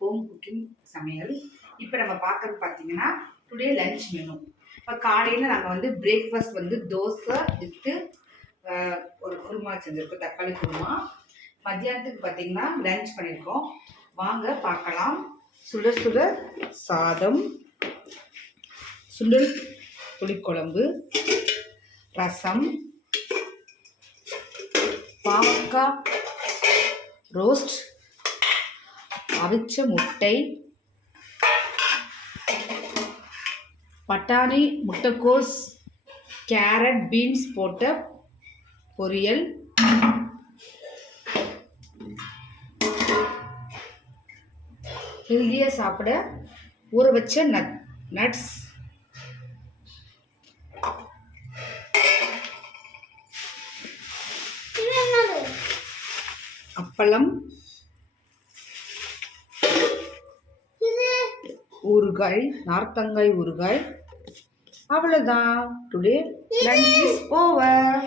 Home cooking சமையல். இப்போ நம்ம பார்க்கறது பார்த்தீங்கன்னா டுடே லஞ்ச் மெனு. இப்போ காலையில் நாங்கள் வந்து பிரேக்ஃபாஸ்ட் வந்து தோசை வித்து ஒரு குருமா செஞ்சுருக்கோம், தக்காளி குருமா. மத்தியானத்துக்கு பார்த்தீங்கன்னா லஞ்ச் பண்ணியிருக்கோம். வாங்க பார்க்கலாம். சுட சுட சாதம், சுண்டல் புளிக்குழம்பு, ரசம், பாவக்காய் ரோஸ்ட், அவிச்ச முட்டை, பட்டாணி முட்டைக்கோஸ் கேரட் பீன்ஸ் போட்ட பொரியல், ஹெல்தியாக சாப்பிட ஊற வச்ச நட்ஸ், அப்பளம், ஊறுகாய், நார்த்தங்காய் ஊறுகாய். அவ்வளோதான். Today lunch is over.